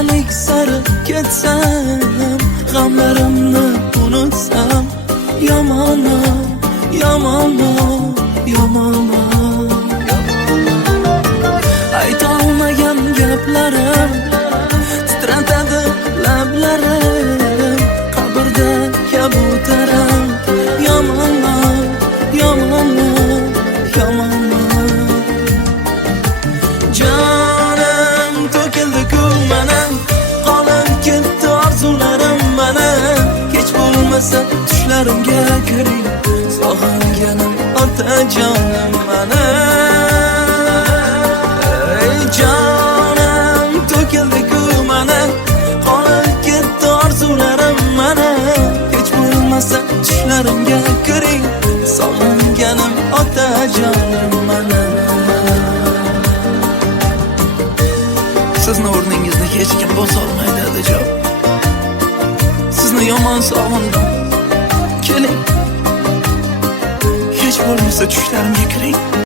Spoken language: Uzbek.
kechalik sari ketsam, g'amlarimni unutsam, yomon-a, yomon-a, yomon-a. Aytolmagan gaplarim titratadi lablarim, qabrda kabutarim, yomon-a, yomon-a, yomon-a. Jonim to'kildi-ku mana, qolib ketdi orzularim mana. Kech bo'lmasa tushlarimga kiring, sog'inganim otajonim mana. Jonim to'kildi-ku mana, qolib ketdi orzularim mana. Kech bo'lmasa tushlarimga kiring, sog'inganim otajonim mana. Sizni o'rningizni hech kim bosa olmaydi adajon. Sizni yomon sog'indim. Keling, hech bo'lmasa tushlarimga kiring.